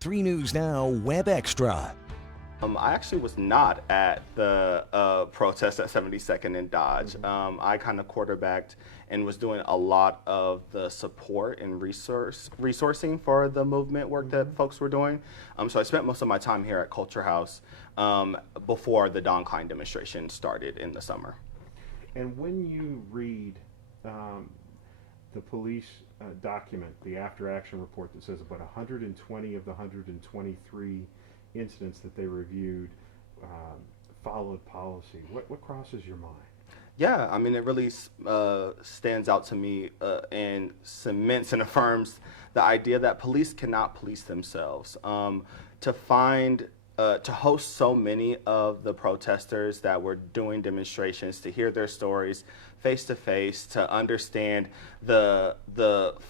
3 News Now Web Extra. I actually was not at the protest at 72nd and Dodge. I kind of quarterbacked and was doing a lot of the support and resourcing for the movement work that folks were doing. So I spent most of my time here at Culture House before the Don Klein demonstration started in the summer. And when you read the police document, the after-action report that says about 120 of the 123 incidents that they reviewed followed policy, what crosses your mind? Yeah, I mean, it really stands out to me and cements and affirms the idea that police cannot police themselves. To host so many of the protesters that were doing demonstrations, to hear their stories face to face, to understand the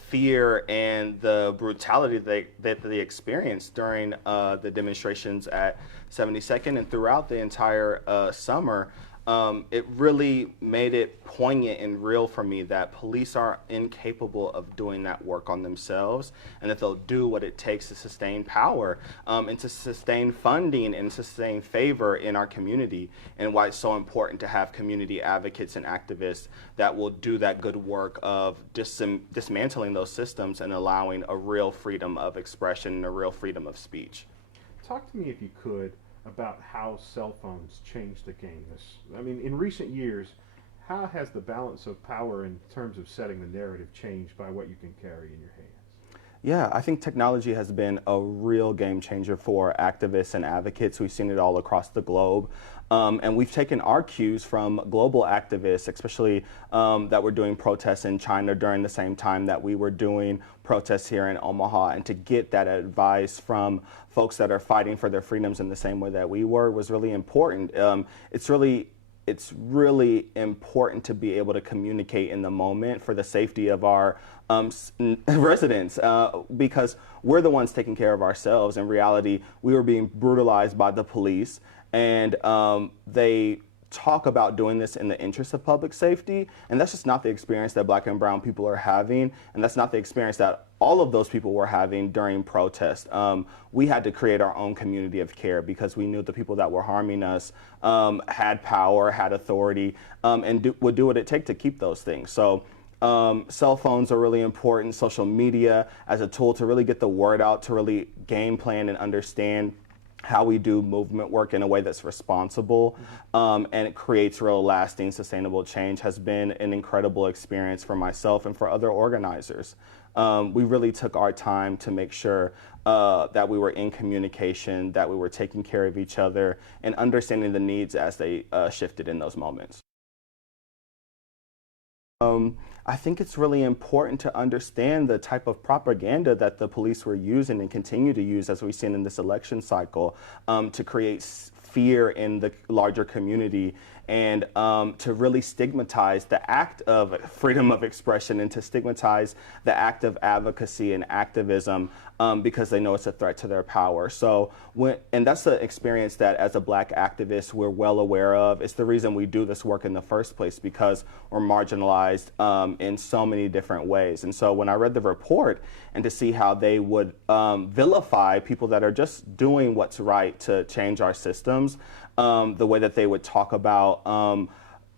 fear and the brutality that they experienced during the demonstrations at 72nd and throughout the entire summer. It really made it poignant and real for me that police are incapable of doing that work on themselves, and that they'll do what it takes to sustain power and to sustain funding and sustain favor in our community, and why it's so important to have community advocates and activists that will do that good work of dismantling those systems and allowing a real freedom of expression and a real freedom of speech. Talk to me, if you could, about how cell phones changed the game. I mean, in recent years, how has the balance of power in terms of setting the narrative changed by what you can carry in your hands? Yeah, I think technology has been a real game changer for activists and advocates. We've seen it all across the globe. And we've taken our cues from global activists, especially that were doing protests in China during the same time that we were doing protests here in Omaha. And to get that advice from folks that are fighting for their freedoms in the same way that we were was really important. It's really important to be able to communicate in the moment for the safety of our residents, because we're the ones taking care of ourselves. In reality, we were being brutalized by the police, and they talk about doing this in the interest of public safety, and that's just not the experience that Black and brown people are having, and that's not the experience that all of those people were having during protest. We had to create our own community of care because we knew the people that were harming us had power, had authority, and would do what it takes to keep those things. So cell phones are really important, social media as a tool to really get the word out, to really game plan and understand how we do movement work in a way that's responsible, and it creates real lasting sustainable change, has been an incredible experience for myself and for other organizers. We really took our time to make sure that we were in communication, that we were taking care of each other, and understanding the needs as they shifted in those moments. I think it's really important to understand the type of propaganda that the police were using and continue to use, as we've seen in this election cycle, to create fear in the larger community, and to really stigmatize the act of freedom of expression, and to stigmatize the act of advocacy and activism because they know it's a threat to their power. So, and that's the experience that as a Black activist we're well aware of. It's the reason we do this work in the first place, because we're marginalized in so many different ways. And so when I read the report, and to see how they would vilify people that are just doing what's right to change our systems, the way that they would talk about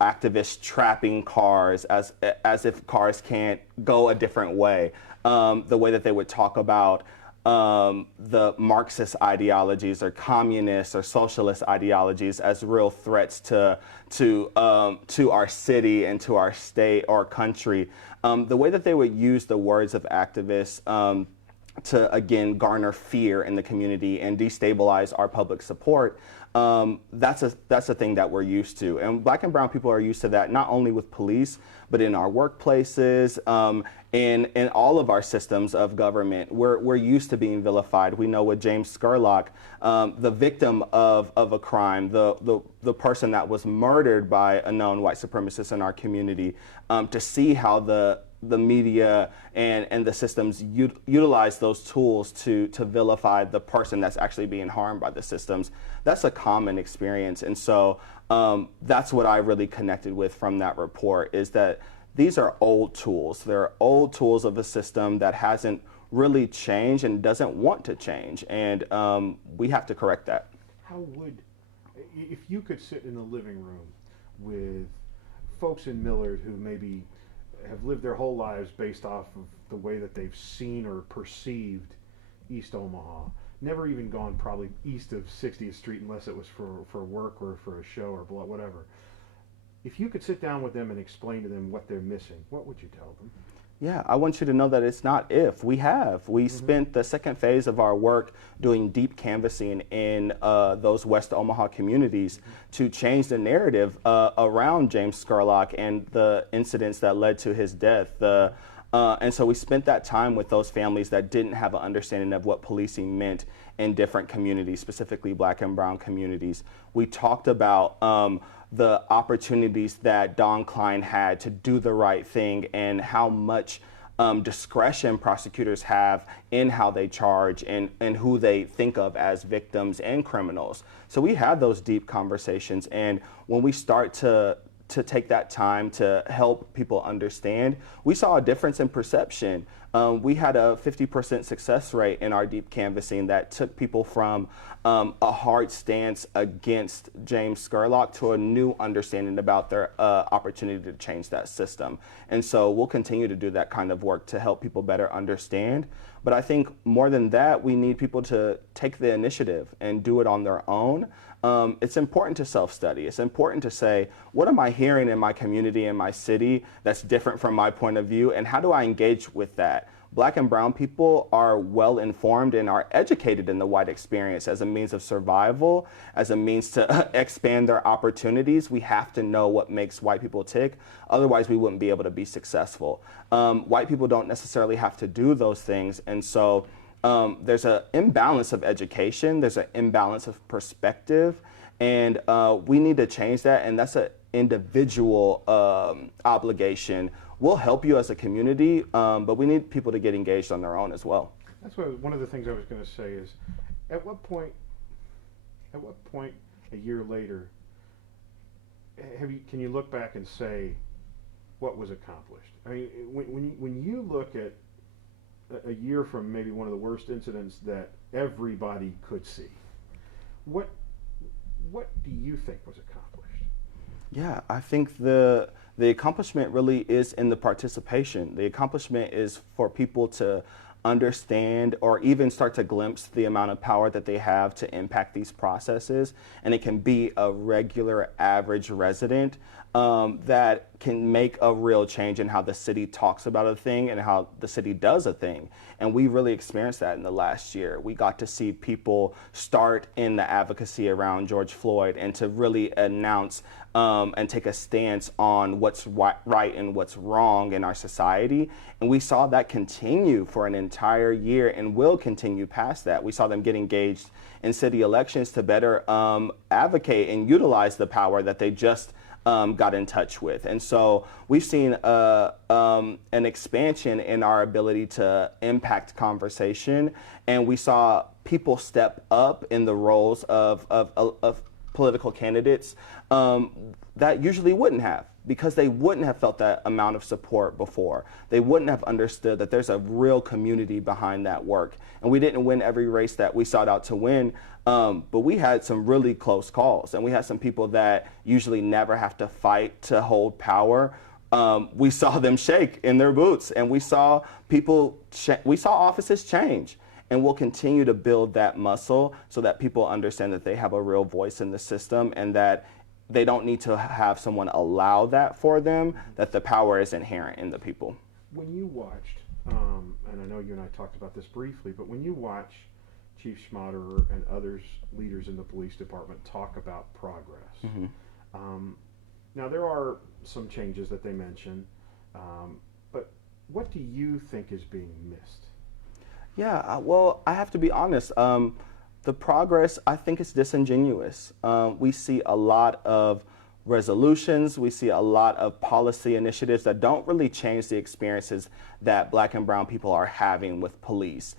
activists trapping cars as if cars can't go a different way, the way that they would talk about the Marxist ideologies or communist or socialist ideologies as real threats to our city and to our state or country, the way that they would use the words of activists to again garner fear in the community and destabilize our public support. That's a thing that we're used to, and Black and brown people are used to that, not only with police, but in our workplaces, in all of our systems of government. We're used to being vilified. We know with James Scurlock, the victim of a crime, the person that was murdered by a known white supremacist in our community, to see how the media and the systems utilize those tools to vilify the person that's actually being harmed by the systems. That's a common experience. And so that's what I really connected with from that report, is that these are old tools. They're old tools of a system that hasn't really change and doesn't want to change, and we have to correct that. How would, if you could sit in the living room with folks in Millard who maybe have lived their whole lives based off of the way that they've seen or perceived East Omaha, never even gone probably east of 60th Street unless it was for work or for a show or whatever. If you could sit down with them and explain to them what they're missing, what would you tell them? Yeah, I want you to know that it's not if. We spent the second phase of our work doing deep canvassing in those West Omaha communities to change the narrative around James Scurlock and the incidents that led to his death. And so we spent that time with those families that didn't have an understanding of what policing meant in different communities, specifically Black and brown communities. We talked about the opportunities that Don Klein had to do the right thing and how much discretion prosecutors have in how they charge and who they think of as victims and criminals. So we had those deep conversations, and when we start to take that time to help people understand, we saw a difference in perception. We had a 50% success rate in our deep canvassing that took people from a hard stance against James Scurlock to a new understanding about their opportunity to change that system. And so we'll continue to do that kind of work to help people better understand. But I think more than that, we need people to take the initiative and do it on their own. It's important to self-study. It's important to say, what am I hearing in my community, in my city, that's different from my point of view, and how do I engage with that? Black and brown people are well informed and are educated in the white experience as a means of survival, as a means to expand their opportunities. We have to know what makes white people tick. Otherwise, we wouldn't be able to be successful. White people don't necessarily have to do those things. And so there's an imbalance of education. There's an imbalance of perspective. And we need to change that. And that's an individual obligation. We'll help you as a community, but we need people to get engaged on their own as well. That's what one of the things I was going to say is, at what point a year later, can you look back and say what was accomplished? I mean, when you look at a year from maybe one of the worst incidents that everybody could see, what do you think was accomplished? Yeah, I think the accomplishment really is in the participation. The accomplishment is for people to understand or even start to glimpse the amount of power that they have to impact these processes. And it can be a regular average resident that can make a real change in how the city talks about a thing and how the city does a thing. And we really experienced that in the last year. We got to see people start in the advocacy around George Floyd and to really announce and take a stance on what's right and what's wrong in our society. And we saw that continue for an entire year and will continue past that. We saw them get engaged in city elections to better advocate and utilize the power that they just got in touch with. And so we've seen an expansion in our ability to impact conversation. And we saw people step up in the roles of political candidates that usually wouldn't have, because they wouldn't have felt that amount of support before. They wouldn't have understood that there's a real community behind that work. And we didn't win every race that we sought out to win, but we had some really close calls. And we had some people that usually never have to fight to hold power. We saw them shake in their boots, and we saw offices change. And we'll continue to build that muscle so that people understand that they have a real voice in the system and that they don't need to have someone allow that for them, that the power is inherent in the people. When you watched, and I know you and I talked about this briefly, but when you watch Chief Schmaderer and others, leaders in the police department, talk about progress, now there are some changes that they mention, but what do you think is being missed? Yeah, well, I have to be honest. The progress, I think, is disingenuous. We see a lot of resolutions. We see a lot of policy initiatives that don't really change the experiences that Black and brown people are having with police.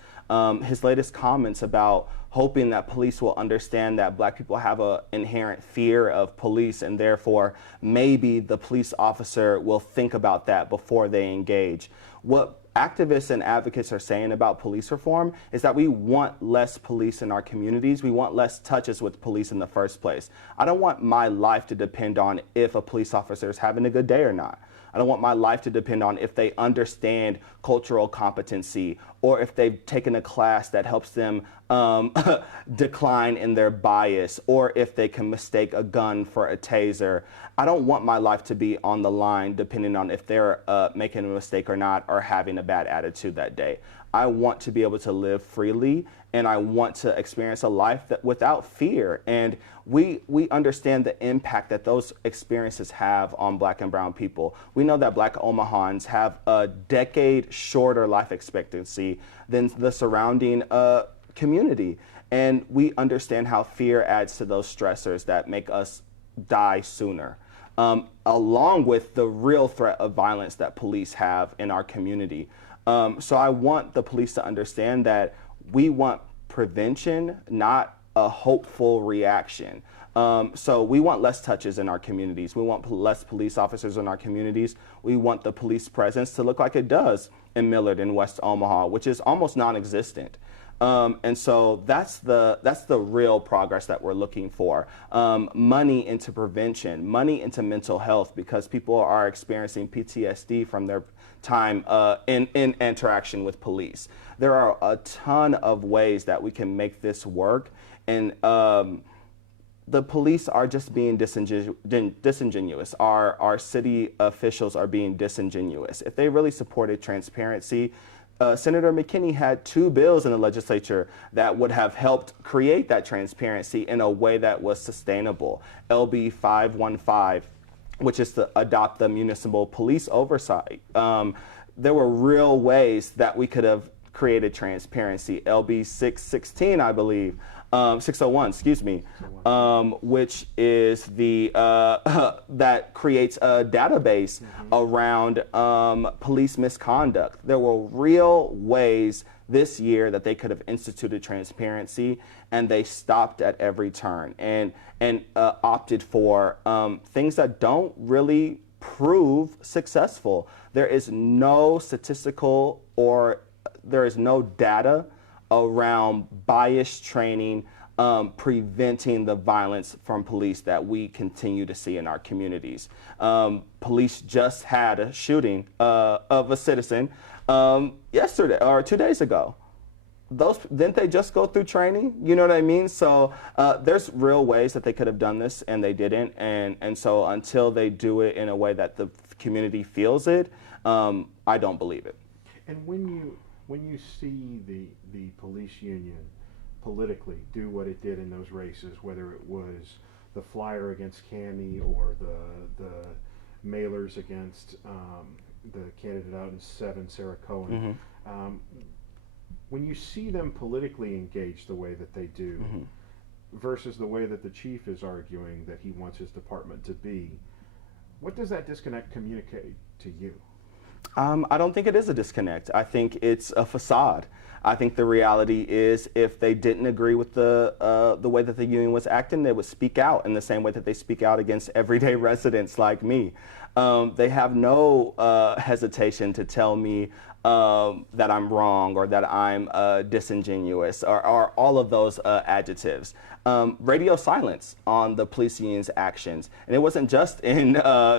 His latest comments about hoping that police will understand that Black people have an inherent fear of police, and therefore maybe the police officer will think about that before they engage. What activists and advocates are saying about police reform is that we want less police in our communities. We want less touches with police in the first place. I don't want my life to depend on if a police officer is having a good day or not. I don't want my life to depend on if they understand cultural competency or if they've taken a class that helps them decline in their bias, or if they can mistake a gun for a taser. I don't want my life to be on the line depending on if they're making a mistake or not, or having a bad attitude that day. I want to be able to live freely, and I want to experience a life that without fear. And we understand the impact that those experiences have on Black and brown people. We know that Black Omahans have a decade shorter life expectancy than the surrounding community. And we understand how fear adds to those stressors that make us die sooner, along with the real threat of violence that police have in our community. So I want the police to understand that we want prevention, not a hopeful reaction. So we want less touches in our communities. We want less police officers in our communities. We want the police presence to look like it does in Millard and West Omaha, which is almost non-existent. And so that's the real progress that we're looking for. Money into prevention, money into mental health, because people are experiencing PTSD from their time in interaction with police. There are a ton of ways that we can make this work, and the police are just being disingenuous. Our city officials are being disingenuous. If they really supported transparency, Senator McKinney had 2 bills in the legislature that would have helped create that transparency in a way that was sustainable. LB 515, which is to adopt the municipal police oversight. There were real ways that we could have created transparency. LB 616, I believe, 601, excuse me, which is the that creates a database around police misconduct. There were real ways this year that they could have instituted transparency, and they stopped at every turn and opted for things that don't really prove successful. There is no statistical or there is no data around bias training, preventing the violence from police that we continue to see in our communities. Police just had a shooting of a citizen yesterday or 2 days ago. Didn't they just go through training? You know what I mean? So there's real ways that they could have done this, and they didn't. And so until they do it in a way that the community feels it, I don't believe it. And when you see the police union politically do what it did in those races, whether it was the flyer against Cami or the mailers against the candidate out in 7, Sarah Cohen, when you see them politically engaged the way that they do versus the way that the chief is arguing that he wants his department to be, what does that disconnect communicate to you? I don't think it is a disconnect. I think it's a facade. I think the reality is, if they didn't agree with the way that the union was acting, they would speak out in the same way that they speak out against everyday residents like me. They have no hesitation to tell me that I'm wrong or that I'm disingenuous or all of those adjectives. Radio silence on the police union's actions. And it wasn't just in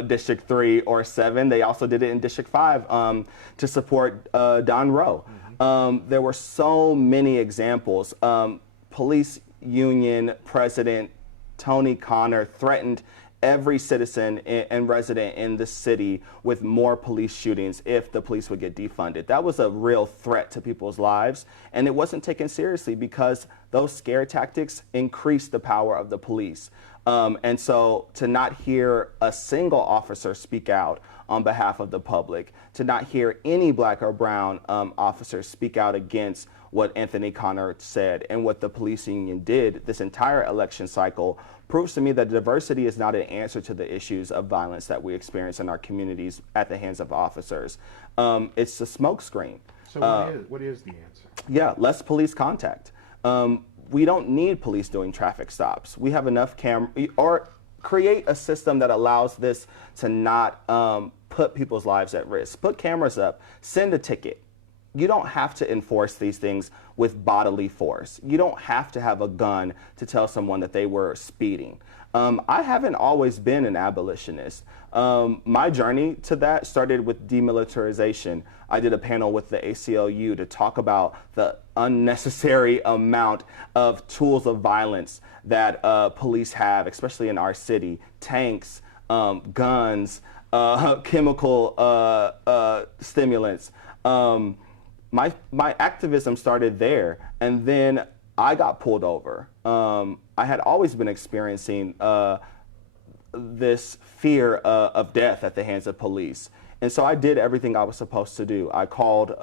District 3 or 7. They also did it in District 5 to support Don Rowe. There were so many examples. Police union president Tony Connor threatened every citizen and resident in the city with more police shootings if the police would get defunded. That was a real threat to people's lives, and it wasn't taken seriously because those scare tactics increased the power of the police. And so to not hear a single officer speak out on behalf of the public, to not hear any Black or brown officers speak out against what Anthony Connor said and what the police union did this entire election cycle, proves to me that diversity is not an answer to the issues of violence that we experience in our communities at the hands of officers. It's a smokescreen. So what is the answer? Yeah, less police contact. We don't need police doing traffic stops. We have enough or create a system that allows this to not put people's lives at risk. Put cameras up, send a ticket. You don't have to enforce these things with bodily force. You don't have to have a gun to tell someone that they were speeding. I haven't always been an abolitionist. My journey to that started with demilitarization. I did a panel with the ACLU to talk about the unnecessary amount of tools of violence that police have, especially in our city. Tanks, guns, chemical stimulants. My activism started there, and then I got pulled over. I had always been experiencing this fear of death at the hands of police. And so I did everything I was supposed to do. I called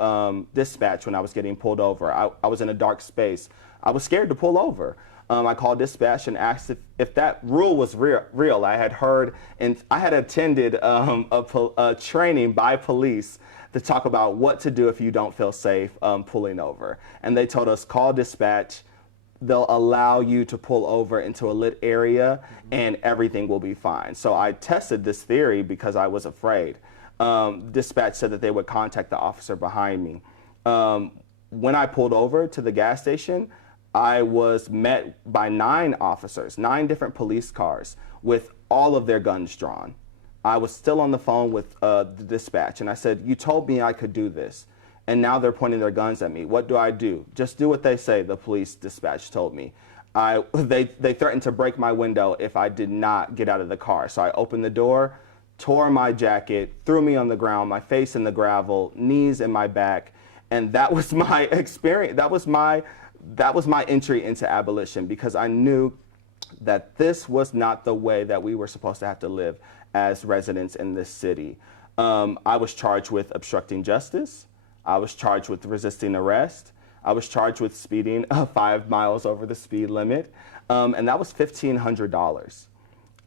dispatch when I was getting pulled over. I was in a dark space. I was scared to pull over. I called dispatch and asked if that rule was real. I had heard, and I had attended a training by police to talk about what to do if you don't feel safe pulling over. And they told us, call dispatch. They'll allow you to pull over into a lit area and everything will be fine. So I tested this theory because I was afraid. Dispatch said that they would contact the officer behind me. When I pulled over to the gas station, I was met by 9 officers, 9 different police cars with all of their guns drawn. I was still on the phone with the dispatch, and I said, you told me I could do this, and now they're pointing their guns at me. What do I do? Just do what they say, the police dispatch told me. They threatened to break my window if I did not get out of the car. So I opened the door, tore my jacket, threw me on the ground, my face in the gravel, knees in my back, and that was my experience. That was my entry into abolition, because I knew that this was not the way that we were supposed to have to live as residents in this city. I was charged with obstructing justice. I was charged with resisting arrest. I was charged with speeding 5 miles over the speed limit. And that was $1,500.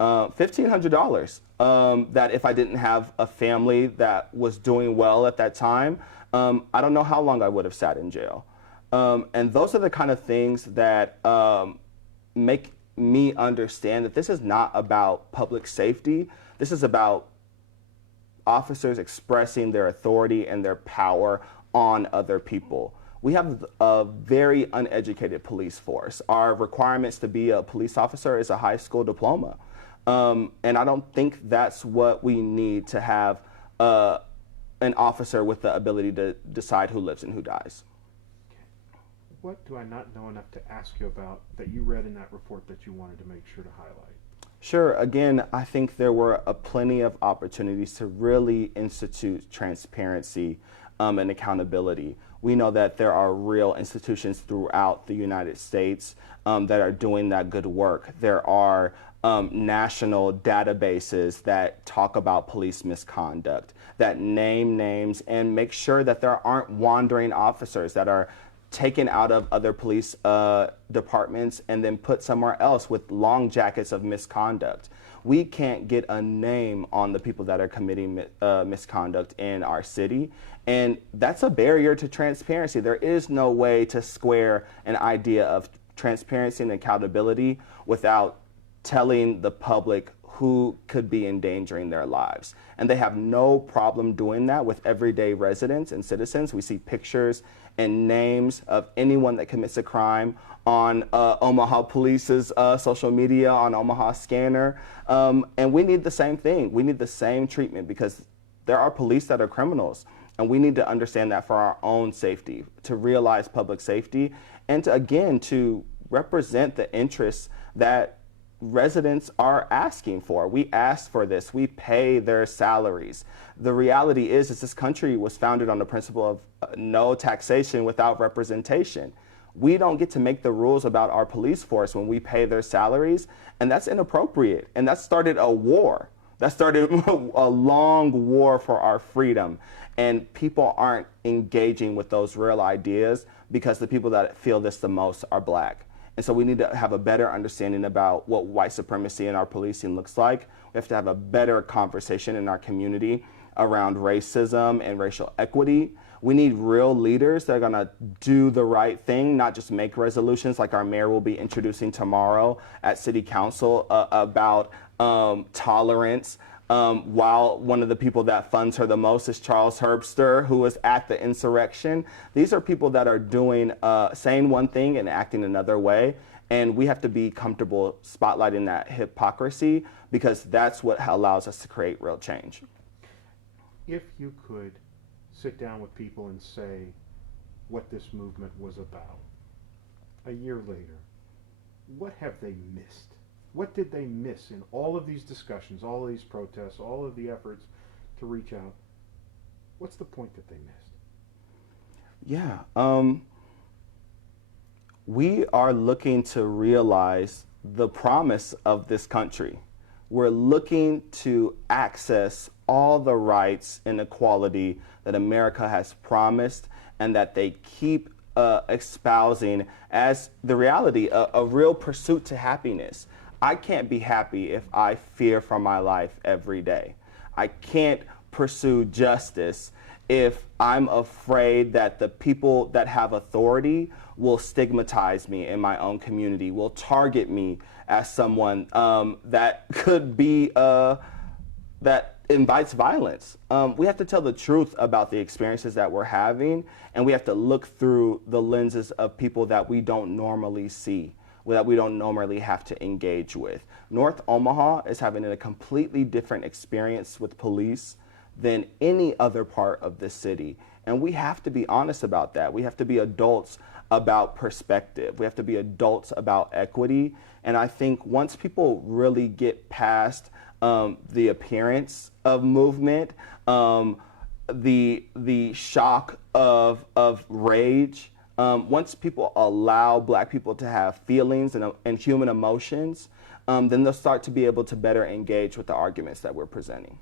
$1,500 that if I didn't have a family that was doing well at that time, I don't know how long I would have sat in jail. And those are the kind of things that make me understand that this is not about public safety. This is about officers expressing their authority and their power on other people. We have a very uneducated police force. Our requirements to be a police officer is a high school diploma. And I don't think that's what we need to have an officer with the ability to decide who lives and who dies. What do I not know enough to ask you about that you read in that report that you wanted to make sure to highlight? Sure. Again, I think there were plenty of opportunities to really institute transparency and accountability. We know that there are real institutions throughout the United States that are doing that good work. There are national databases that talk about police misconduct, that name names and make sure that there aren't wandering officers that are taken out of other police departments and then put somewhere else with long jackets of misconduct. We can't get a name on the people that are committing misconduct in our city, and that's a barrier to transparency. There is no way to square an idea of transparency and accountability without telling the public who could be endangering their lives. And they have no problem doing that with everyday residents and citizens. We see pictures and names of anyone that commits a crime on Omaha Police's social media, on Omaha Scanner. And we need the same thing. We need the same treatment, because there are police that are criminals. And we need to understand that for our own safety, to realize public safety, and to, again, to represent the interests that residents are asking for. We ask for this. We pay their salaries. The reality is this country was founded on the principle of no taxation without representation. We don't get to make the rules about our police force when we pay their salaries, and that's inappropriate. And that started a war. That started a long war for our freedom. And people aren't engaging with those real ideas because the people that feel this the most are Black. And so we need to have a better understanding about what white supremacy in our policing looks like. We have to have a better conversation in our community around racism and racial equity. We need real leaders that are going to do the right thing, not just make resolutions like our mayor will be introducing tomorrow at City Council about tolerance while one of the people that funds her the most is Charles Herbster, who was at the insurrection. These are people that are doing, saying one thing and acting another way. And we have to be comfortable spotlighting that hypocrisy, because that's what allows us to create real change. If you could sit down with people and say what this movement was about, a year later, what have they missed? What did they miss in all of these discussions, all of these protests, all of the efforts to reach out? What's the point that they missed? Yeah, we are looking to realize the promise of this country. We're looking to access all the rights and equality that America has promised and that they keep espousing as the reality, a real pursuit to happiness. I can't be happy if I fear for my life every day. I can't pursue justice if I'm afraid that the people that have authority will stigmatize me in my own community, will target me as someone that could be, that invites violence. We have to tell the truth about the experiences that we're having, and we have to look through the lenses of people that we don't normally see, that we don't normally have to engage with. North Omaha is having a completely different experience with police than any other part of the city. And we have to be honest about that. We have to be adults about perspective. We have to be adults about equity. And I think once people really get past the appearance of movement, the shock of rage, once people allow Black people to have feelings and human emotions, then they'll start to be able to better engage with the arguments that we're presenting.